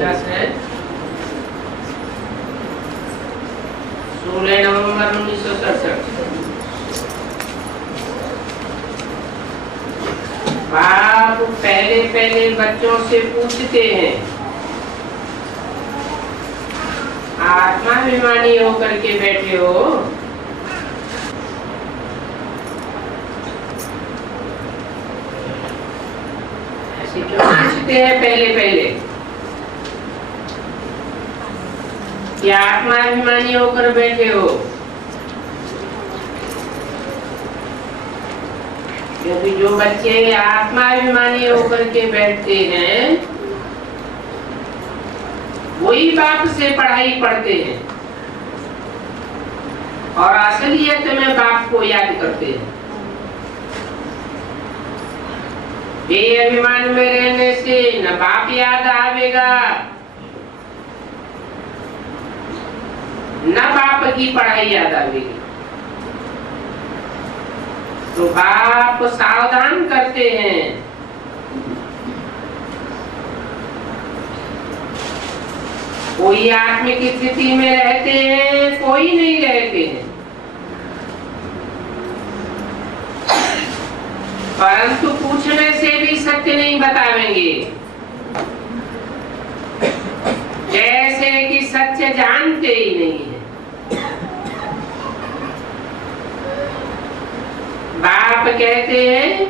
Class है 16 नवंबर 1967। बाप पहले पहले बच्चों से पूछते हैं, आत्माभिमानी होकर के बैठे हो? ऐसे क्यों पूछते हैं पहले पहले? क्या आत्माभिमानी होकर बैठे हो? क्योंकि जो बच्चे आत्माभिमानी होकर के बैठते हैं वही बाप से पढ़ाई पढ़ते हैं और असलियत में बाप को याद करते हैं। बेअभिमान में रहने से न बाप याद आवेगा न बाप की पढ़ाई याद आवेगी। तो बाप सावधान करते हैं, कोई आत्मिक स्थिति में रहते हैं, कोई नहीं रहते हैं, परंतु पूछने से भी सत्य नहीं बतावेंगे। जैसे कि सत्य जानते ही नहीं है। बाप कहते हैं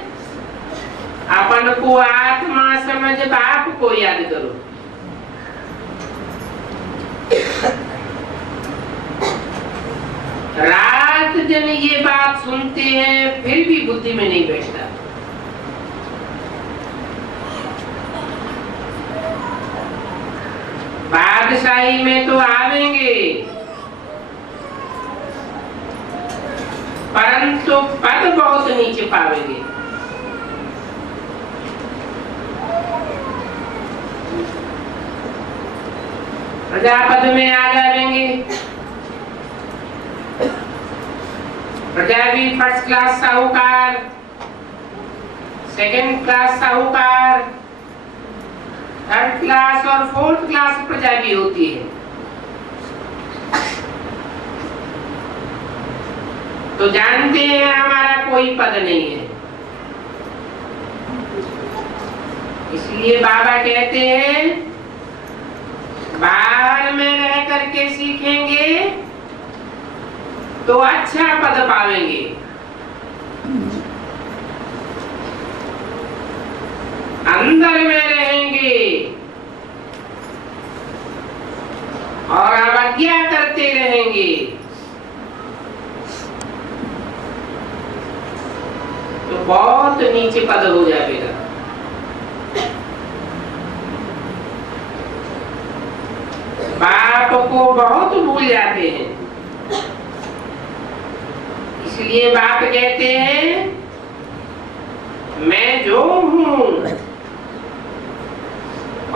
अपन को आत्मा समझ बाप को याद करो। रात दिन ये बात सुनते हैं फिर भी बुद्धि में नहीं बैठता। बादशाही में तो आवेंगे परंतु पद बहुत नीचे पावेंगे। प्रजापद में आ जाएंगे, प्रजा भी फर्स्ट क्लास साहूकार, सेकंड क्लास साहूकार, थर्ड क्लास और फोर्थ क्लास प्रजा भी होती है। तो जानते हैं हमारा कोई पद नहीं है। इसलिए बाबा कहते हैं बाहर में रह करके सीखेंगे तो अच्छा पद पावेंगे, अंदर में रहेंगे और अवज्ञा करते रहेंगे तो बहुत नीचे पद हो जाएगा। बाप को बहुत भूल जाते हैं। इसलिए बाप कहते हैं मैं जो हूं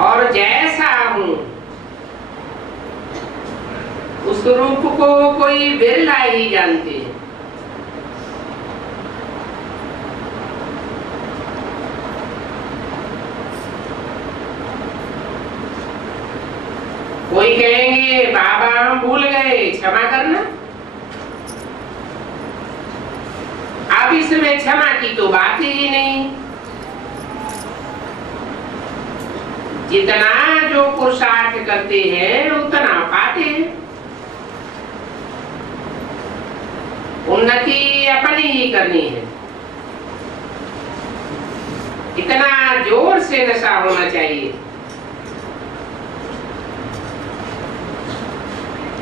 और जैसा हूं उस रूप को कोई बिरला ही जानते हैं। कोई कहेंगे बाबा हम भूल गए, क्षमा करना। अब इसमें क्षमा की तो बात ही नहीं। जितना जो पुरुषार्थ करते हैं उतना पाते हैं। उन्नति अपनी ही करनी है। इतना जोर से नशा होना चाहिए।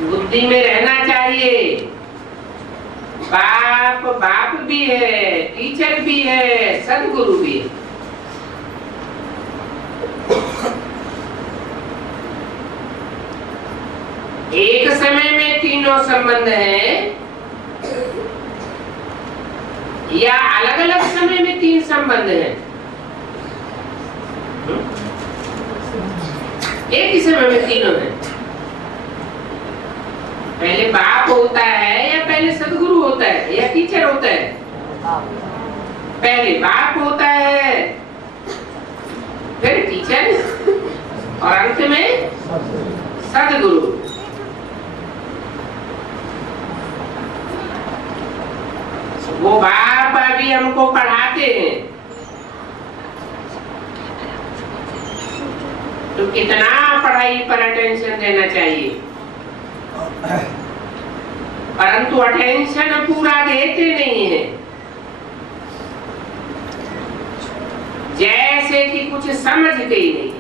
बुद्धि में रहना चाहिए। बाप बाप भी है, टीचर भी है, सदगुरु भी है। एक समय में तीनों संबंध हैं या अलग अलग समय में तीन संबंध हैं? एक ही समय में तीनों हैं। पहले बाप होता है या पहले सदगुरु होता है या टीचर होता है? पहले बाप होता है फिर टीचर और अंत में सदगुरु। वो बाप अभी हमको पढ़ाते हैं तो कितना पढ़ाई पर अटेंशन देना चाहिए, परंतु अटेंशन पूरा देते नहीं है। जैसे कि कुछ समझते ही नहीं।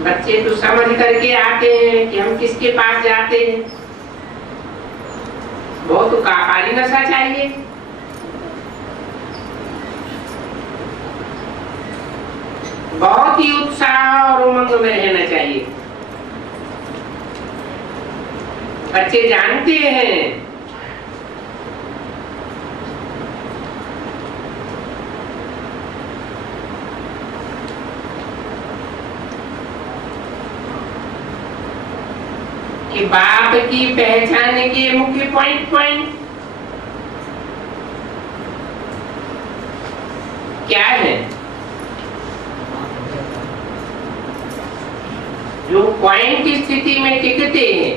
बच्चे तो समझ करके आते हैं कि हम किसके पास जाते हैं। बहुत तो काकारी नशा चाहिए। बहुत ही उत्साह और उमंग में रहना चाहिए। बच्चे जानते हैं कि बाप की पहचान के मुख्य पॉइंट क्या है। जो पॉइंट की स्थिति में टिकते हैं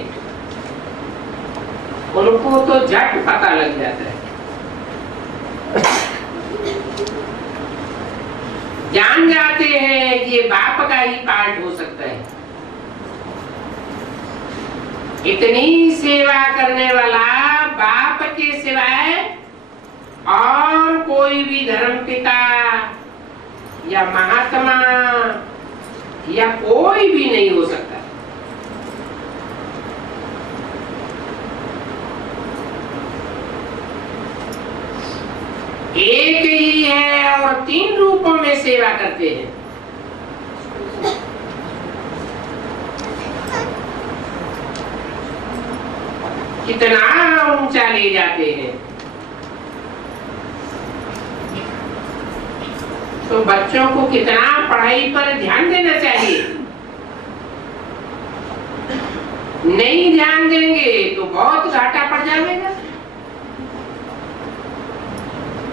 उनको तो झट पता लग जाता है, जान जाते हैं कि ये बाप का ही पार्ट हो सकता है। इतनी सेवा करने वाला बाप के सिवाय और कोई भी धर्मपिता या महात्मा या कोई भी नहीं हो सकता। एक ही है और 3 रूपों में सेवा करते हैं। कितना ऊंचा ले जाते हैं। तो बच्चों को कितना पढ़ाई पर ध्यान देना चाहिए। नहीं ध्यान देंगे तो बहुत घाटा पड़ जाएगा।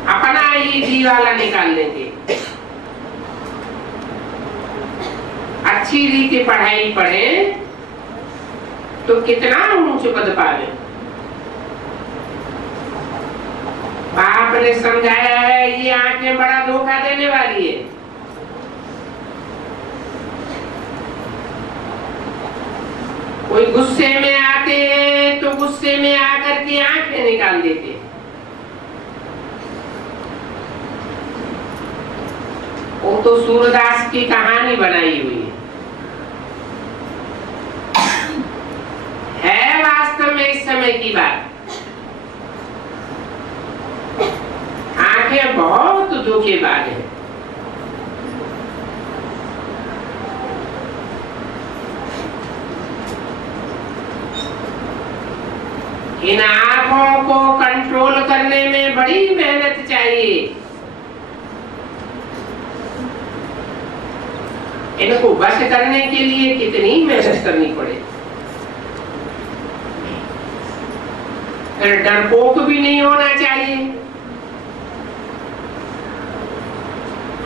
अपना ही दीवाला निकाल लेंगे। अच्छी रीति पढ़ाई पढ़ें तो कितना ऊंच पद पावे। बाप ने समझाया है ये आंखें बड़ा धोखा देने वाली है। कोई गुस्से में आते हैं तो गुस्से में आकर के आंखें निकाल देते हैं। वो तो सूरदास की कहानी बनाई हुई है वास्तव में इस समय की बात। आंखें बहुत धोखेबाज है। इन आंखों को कंट्रोल करने में बड़ी मेहनत चाहिए। इनको वश करने के लिए कितनी मेहनत करनी पड़े। डरपोक भी नहीं होना चाहिए।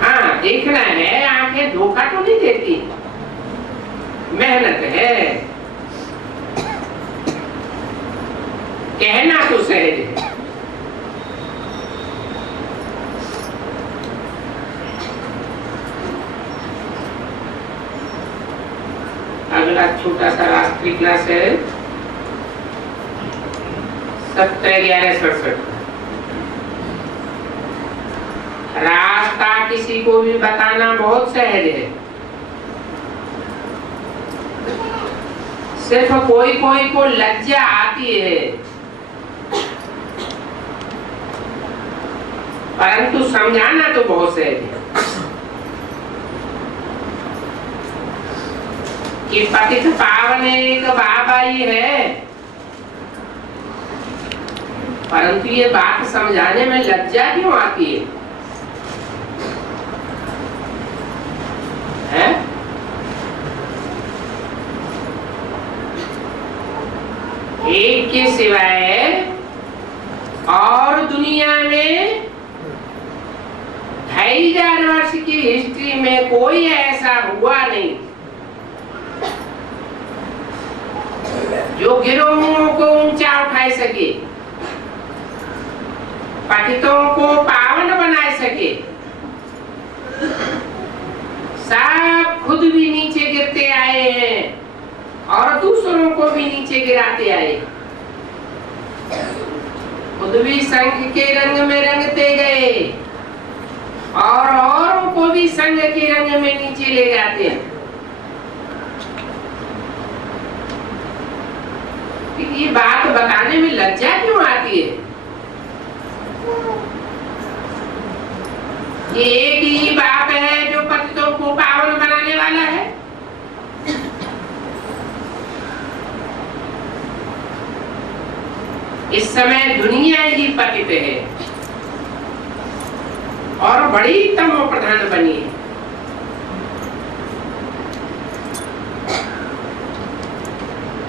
हाँ, देखना है आंखें धोखा तो नहीं देती, मेहनत है। कहना तो सहज है। अगला छोटा सा राष्ट्रीय क्लास है 17/11/67। रास्ता किसी को भी बताना बहुत सहज है। सिर्फ कोई कोई को लज्जा आती है, परंतु समझाना तो बहुत सहज है कि पतित पावन एक बाबा ही है, परंतु ये बात समझाने में लज्जा क्यों आती है? एक के सिवाय और दुनिया में 2500 वर्ष की हिस्ट्री कोई ऐसा हुआ नहीं जो गिरोहों को ऊंचा उठाए सके, पतितों को पावन बनाए सके। सब खुद भी नीचे गिरते आए हैं और दूसरों को भी नीचे गिराते आए। खुद भी संघ के रंग में रंगते गए और औरों को भी संघ के रंग में नीचे ले जाते हैं। ये बात बताने में लज्जा क्यों आती है? ये एक ही बाप है जो पतितों को पावन बनाने वाला है। इस समय दुनिया ही पतित है और बड़ी तमो प्रधान बनी है।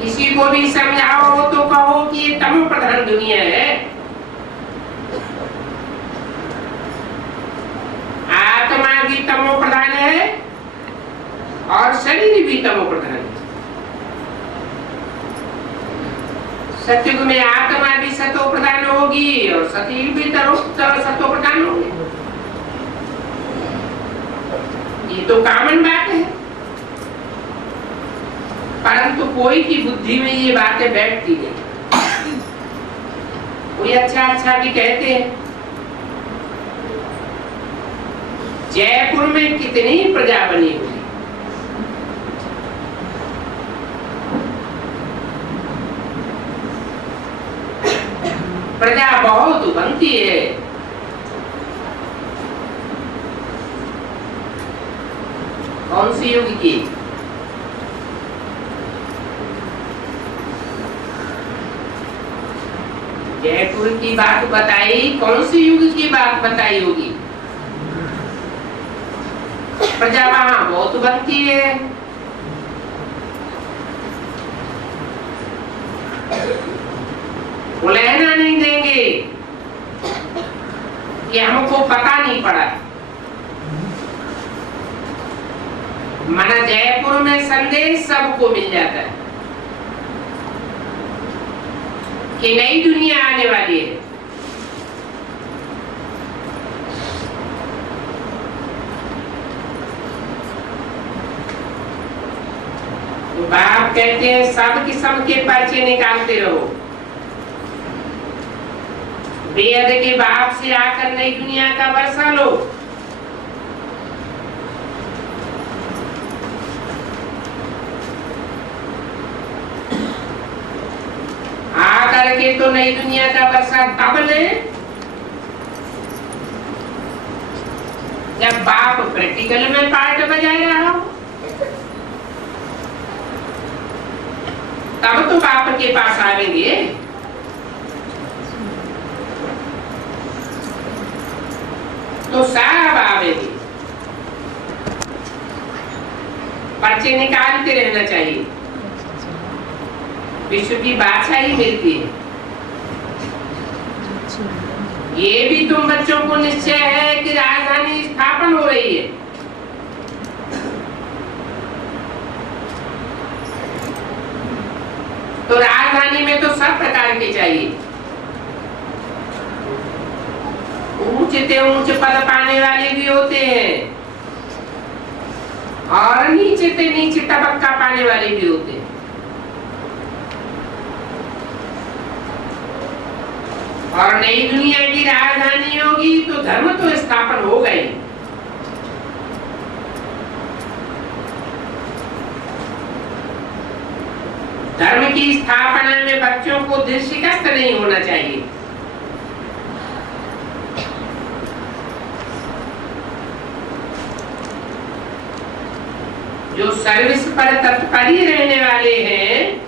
किसी को भी समझाओ तो कहो कि ये तमो प्रधान दुनिया है। आत्मा भी तमो प्रधान है और शरीर भी तमो प्रधान है। सत्युग में आत्मा भी सतो प्रधान होगी और शरीर भी सतो प्रधान होगी। ये तो कॉमन बात है, परंतु कोई की बुद्धि में ये बातें बैठती नहीं। कोई अच्छा अच्छा भी कहते हैं। जयपुर में कितनी प्रजा बनी हुई, प्रजा बहुत बनती है। कौन सी युग की? जयपुर की बात बताई, कौन सी युग की बात बताई होगी? प्रजा वहां बहुत बनती है। वो लेना नहीं देंगे कि हमको पता नहीं पड़ा। माना जयपुर में संदेश सबको मिल जाता है कि नई दुनिया आने वाली है। तो बाप कहते हैं सब किस्म के पर्चे निकालते रहो। वेद के बाप से आकर नई दुनिया का वर्षा लो। आकर के तो नई दुनिया का वर्षा तब ले जब बाप प्रैक्टिकल में पार्ट बजा रहा हो, तब तो बाप के पास आएंगे। तो सब आवेगी। पर्चे निकालते रहना चाहिए। विश्व की बादशाही मिलती है। ये भी तुम बच्चों को निश्चय है कि राजधानी स्थापन हो रही है। तो राजधानी में तो सब प्रकार के चाहिए। ऊंचे ऊंच पद पाने वाले भी होते हैं और नीचे से नीचे तबक्का पाने वाले भी होते हैं। और नई दुनिया की राजधानी होगी तो धर्म तो स्थापन हो गई। धर्म की स्थापना में बच्चों को दिल शिकस्त नहीं होना चाहिए। जो सर्विस पर तत्पर ही रहने वाले हैं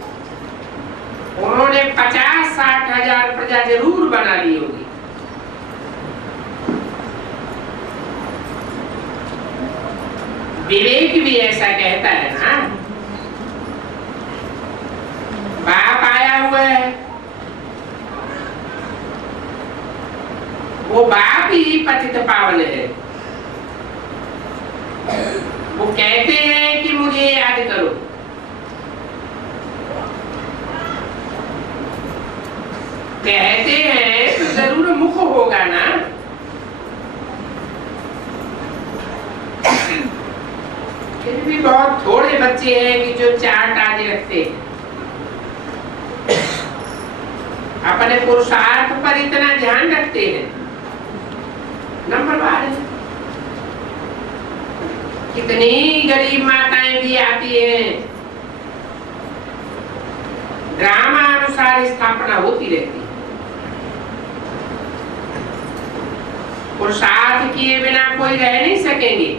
उन्होंने 50-60 हजार प्रजा जरूर बना ली होगी। विवेक भी ऐसा कहता है ना। बाप आया हुआ है, वो बाप ही पतित पावन है। वो कहते हैं कि मुझे याद करो, कहते हैं तो जरूर मुख होगा ना। फिर भी बहुत थोड़े बच्चे हैं कि जो चार्ट आज रखते हैं। अपने पुरुषार्थ पर इतना ध्यान रखते हैं। नंबर 12 कितनी गरीब माताएं भी आती हैं, ड्रामा अनुसार स्थापना होती रहती है। पुरुषार्थ किए बिना कोई रह नहीं सकेंगे।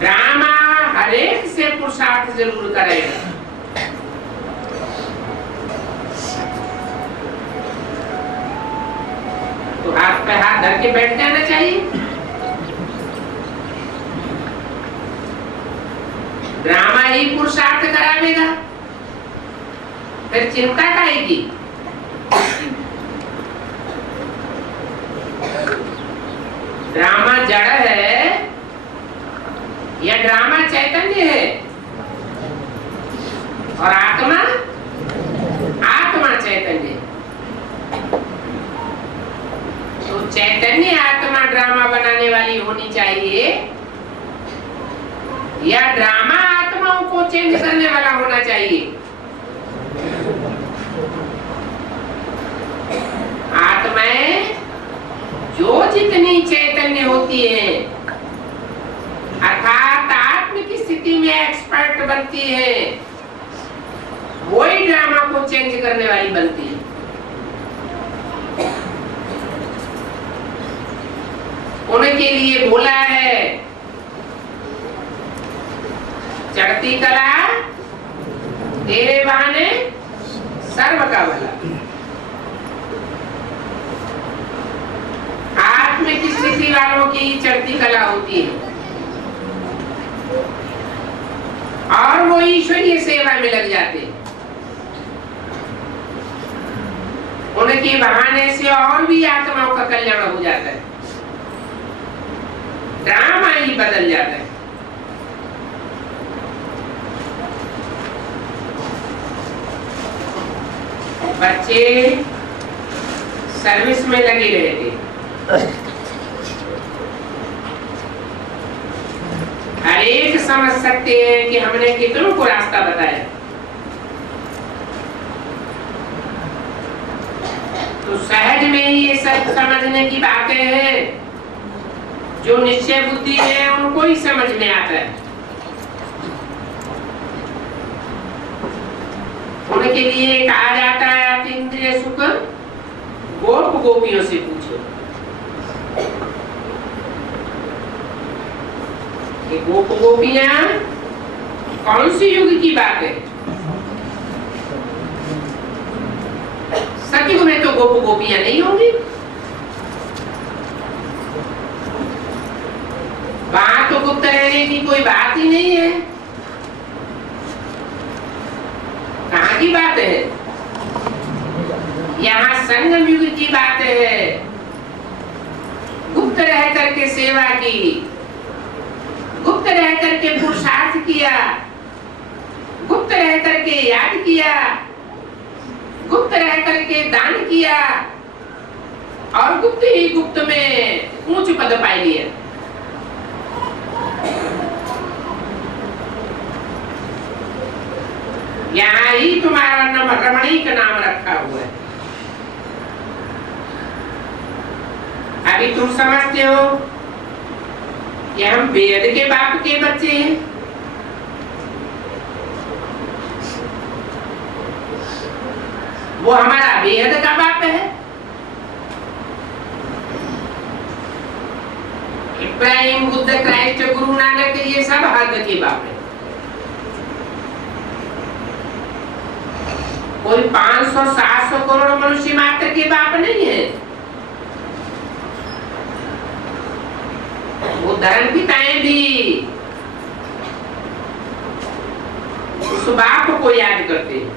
ड्रामा हरेक से पुरुषार्थ जरूर करेगा। तो हाथ पे हाथ धर के बैठ जाना चाहिए। ड्रामा ही पुरुषार्थ करावेगा, फिर चिंता काहेगी। ड्रामा जड़ है या ड्रामा चैतन्य है? और आत्मा चैतन्य। तो चैतन्य आत्मा ड्रामा बनाने वाली होनी चाहिए या ड्रामा आत्माओं को चेंज करने वाला होना चाहिए? आत्माएं जो जितनी चैतन्य होती है अर्थात आत्म की स्थिति में एक्सपर्ट बनती है, वही ड्रामा को चेंज करने वाली बनती है। उनके लिए बोला है चढ़ती कला तेरे बहाने सर्व का भला। आत्म की स्थिति वालों की चढ़ती कला होती है और वो ईश्वरीय सेवा में लग जाते हैं। उनके बहाने से और भी आत्माओं का कल्याण हो जाता है, ड्रामा ही बदल जाता है। बच्चे सर्विस में लगे रहते, हर एक समझ सकते हैं कि हमने कितनों को रास्ता बताया। तो सहज में ही ये सब समझने की बातें हैं, जो निश्चय बुद्धि है उनको ही समझ में आता है। उनके लिए कहा जाता है अतीन्द्रिय सुख गोप गोपियों से पूछो। ये गोप गोपियां कौन सी युग की बात है? सतयुग में तो गोप गोपियां नहीं होंगी। वहां तो गुप्त रहने की कोई बात ही नहीं है। कहाँ की बात है? यहाँ संगम युग की बात है। गुप्त रह करके सेवा की, गुप्त रह करके पुरुषार्थ किया, गुप्त रह करके याद किया, गुप्त रह करके दान किया और गुप्त ही गुप्त में ऊंच पद पाई लिया। यहाँ ही तुम्हारा नाम रमणी का नाम रखा हुआ है। अभी तुम समझते हो कि हम वेद के बाप के बच्चे हैं। वो हमारा वेद का बाप है। इब्राहिम, बुद्ध, क्राइस्ट, गुरु नानक, ये सब हद के बाप है। कोई 500-700 करोड़ मनुष्य मात्र के बाप नहीं है। वो धर्म पिताएं भी उस बाप को याद करते हैं।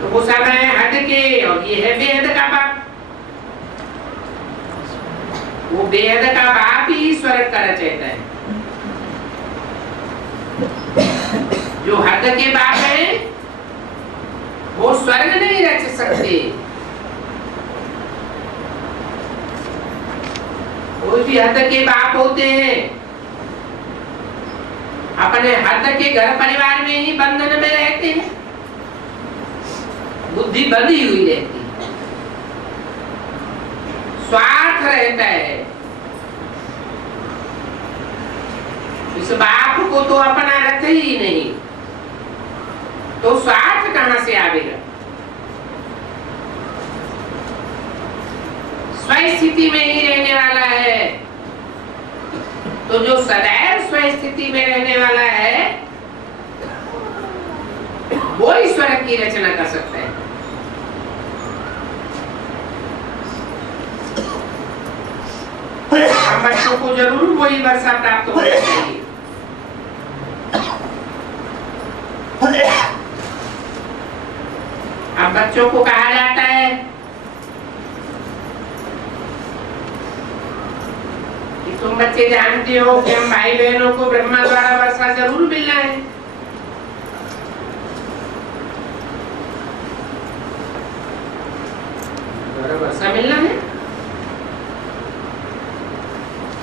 तो वो सब है हद के और ये है बेहद का बाप। वो बेहद का बाप ही स्वर्ग का रचयिता है। जो हद के बाप हैं वो स्वर्ग नहीं रच सकते। कोई भी हद के बाप होते हैं अपने हद के घर परिवार में ही बंधन में रहते हैं, बुद्धि बंधी हुई रहती है, स्वार्थ रहता है। इस बाप को तो अपना रखते ही नहीं, तो स्वार्थ कहां से आवेगा? स्वस्थिति में ही रहने वाला है, तो जो सदैव स्वस्थिति में रहने वाला है वो ईश्वर की रचना कर सकता है। हम बच्चों को जरूर वही वर्षा प्राप्त होना चाहिए। अब बच्चों को कहा जाता है कि तुम बच्चे जानते हो कि हम भाई बहनों को ब्रह्मा द्वारा वर्षा जरूर मिलना है। वर्षा मिलना है।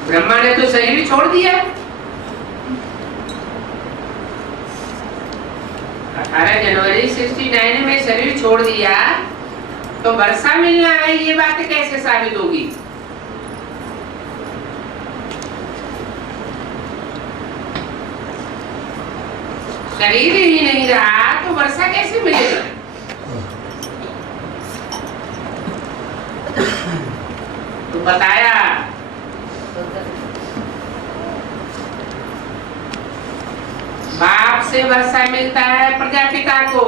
ब्रह्मा ने तो शरीर छोड़ दिया, 18 जनवरी 69 में शरीर छोड़ दिया, तो वर्षा मिलना है ये बात कैसे साबित होगी? शरीर ही नहीं रहा तो वर्षा कैसे मिलेगा? तो बताया बाप से वर्षा मिलता है प्रजापिता को,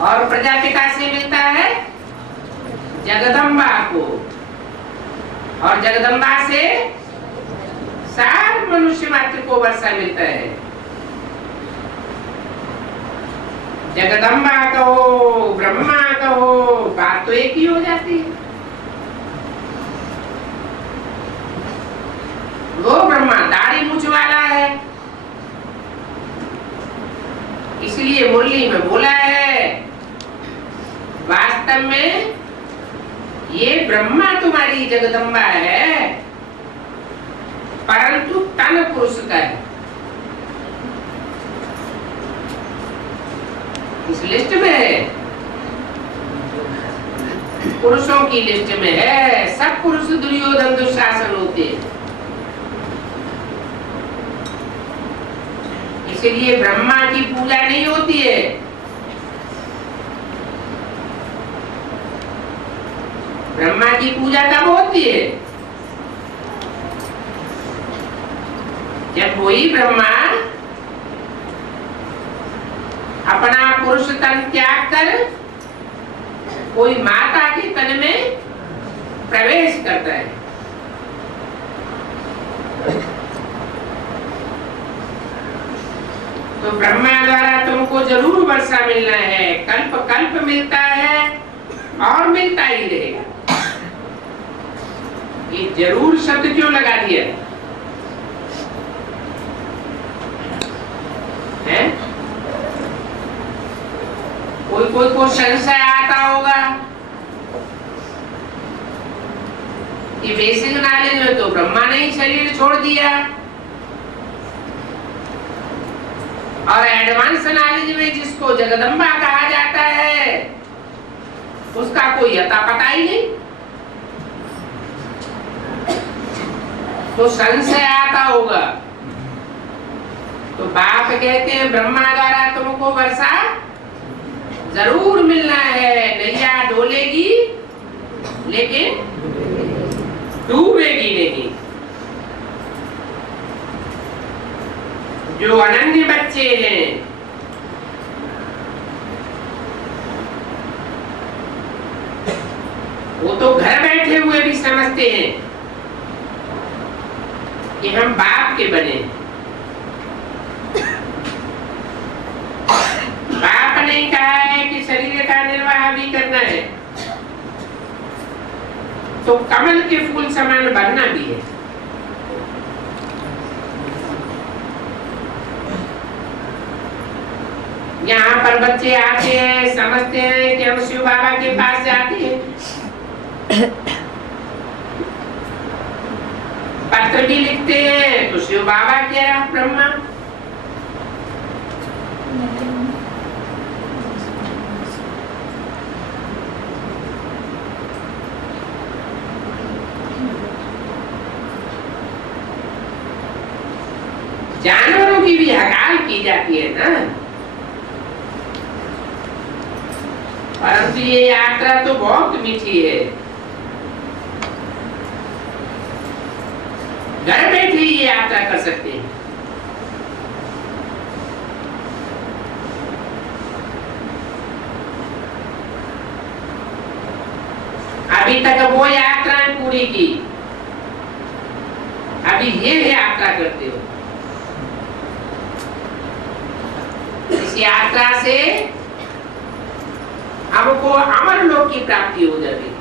और प्रजापिता से मिलता है जगदम्बा को, और जगदम्बा से सारे मनुष्य मात्र को वर्षा मिलता है। जगदम्बा कहो ब्रह्मा कहो, बात तो एक ही हो जाती है। वो ब्रह्मा दाढ़ी मूंछ वाला है, इसलिए मुरली में बोला है वास्तव में ये ब्रह्मा तुम्हारी जगदम्बा है, परंतु तन पुरुष का है। इस लिस्ट में है, पुरुषों की लिस्ट में है। सब पुरुष दुर्योधन दुशासन होते हैं, इसलिए ब्रह्मा की पूजा नहीं होती है। ब्रह्मा की पूजा कब होती है? जब वही ब्रह्मा अपना पुरुष तन त्याग कर कोई माता के तन में प्रवेश करता है। तो ब्रह्मा द्वारा तुमको जरूर वर्षा मिलना है, कल्प कल्प मिलता है और मिलता ही रहेगा। ये जरूर शब्द क्यों लगा दिया है? कोई को संशय आता होगा कि बेसिक नॉलेज में तो ब्रह्मा ने ही शरीर छोड़ दिया, और एडवांस नॉलेज में जिसको जगदम्बा कहा जाता है उसका कोई अता पता ही नहीं। तो संशय आता होगा। तो बाप कहते हैं ब्रह्मा द्वारा तुमको वर्षा जरूर मिलना है। नैया डोलेगी लेकिन डूबेगी नहीं। जो अनन्य बच्चे हैं वो तो घर बैठे हुए भी समझते हैं कि हम बाप के बने। बाप ने कहा है कि शरीर का निर्वाह भी करना है, तो कमल कमल के फूल समान बनना भी है। यहाँ पर बच्चे आते हैं, समझते हैं कि हम शिव बाबा के पास जाते हैं, पत्र भी लिखते हैं तो शिव बाबा क्या ब्रह्मा। जानवरों की भी हकाल की जाती है ना, परंतु ये यात्रा तो बहुत मीठी है। घर बैठे ही ये यात्रा कर सकते हैं। अभी तक वो यात्राएं पूरी की, अभी ये यात्रा करते हो। इस यात्रा से हमको अमर लोक की प्राप्ति हो जाती है।